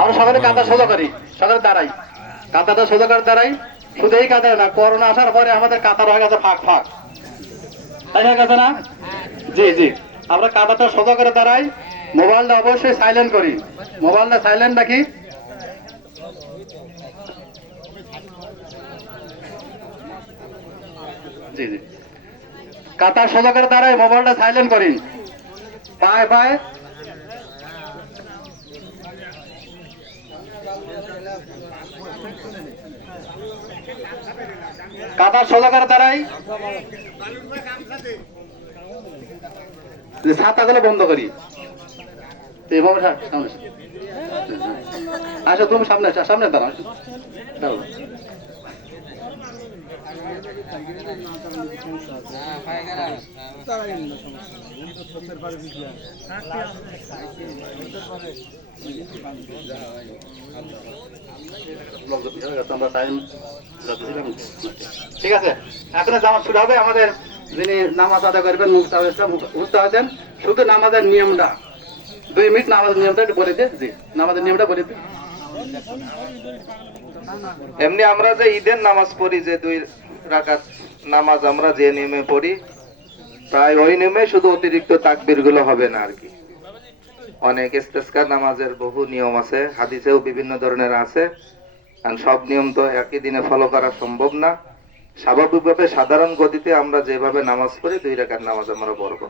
আমরা সকালে কাঁথা সোজা করি, সকালে দাঁড়াই, কাঁথাটা সোজা করে দাঁড়াই। শুধু এই কাঁথা না, করোনা আসার পরে আমাদের কাঁথা হয়ে গেছে ফাঁক ফাঁক, তাই হয়ে গেছে না? জি জি, আমরা কাঁথাটা সোজা করে দাঁড়াই। মোবাইলটা অবশ্যই সাইলেন্ট করি, মোবাইলটা সাইলেন্ট রাখি। জি জি, কাঁথা সোজা করে দাঁড়াই, মোবাইলটা সাইলেন্ট করি। পায়ে পায়ে কাঁথা সোজা করে দাঁড়াই, ছাতাগুলো বন্ধ করি। আচ্ছা তুমি সামনে সামনে দাঁড়াও, দাঁড়াও। ঠিক আছে, এখন জামাত শুরু হবে। আমাদের যিনি নামাজ আদায় করবেন মুফতি হয়েছেন, শুধু নামাজের নিয়মটা 2 মিনিট নামাজের নিয়মটা একটু বলে দিয়ে। জি, নামাজের নিয়মটা বলে দিয়ে। এমনি আমরা যে ঈদের নামাজ পড়ি, যে 2 রাকাত নামাজ আমরা যে নিয়মে পড়ি, প্রায় ওই নিয়মে, শুধু অতিরিক্ত তাকবীর গুলো হবে না আর কি। অনেক ইস্তেসকার নামাজের বহু নিয়ম আছে, হাদিসেও বিভিন্ন ধরনের আছে, কারণ সব নিয়ম তো একই দিনে ফলো করা সম্ভব না। স্বাভাবিকভাবে সাধারণ গতিতে আমরা যেভাবে নামাজ পড়ি 2 রাকাত নামাজ আমরা পড়বো।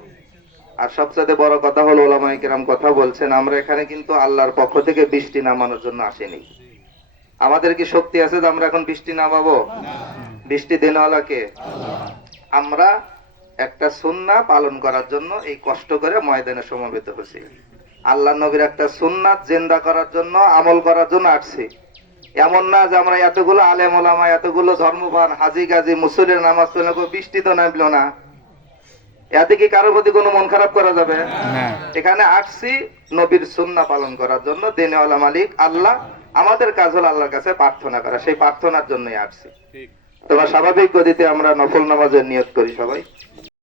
আর সবচেয়ে বড় কথা হলো, ওলামায়ে কেরাম কথা বলছেন, আমরা এখানে কিন্তু আল্লাহর পক্ষ থেকে বৃষ্টি নামানোর জন্য আসিনি। আমাদের কি শক্তি আছে যে আমরা এখন বৃষ্টি নামাবো? বৃষ্টি দেনওয়ালা কে? আমরা একটা সুন্নাহ পালন করার জন্য এই কষ্ট করে ময়দানে সমবেত হয়েছি। আল্লাহ নবীর একটা সুন্নাত জিন্দা করার জন্য, আমল করার জন্য আসছি। এমন না যে আমরা এতগুলো আলেম ওলামা, এতগুলো ধর্মবান, হাজি গাজী, মুসল্লির নামাজ পড়লে বৃষ্টি তো নামলো না, এতে কি কারোর প্রতি কোনো মন খারাপ করা যাবে? এখানে আসছি নবীর সুন্নাহ পালন করার জন্য। দেনেওয়ালা মালিক আল্লাহ, আমাদের কাজ হলো আল্লাহর কাছে প্রার্থনা করা, সেই প্রার্থনার জন্যই আসছি। তোমরা স্বাভাবিক গতিতে আমরা নফল নামাজের নিয়ত করি সবাই।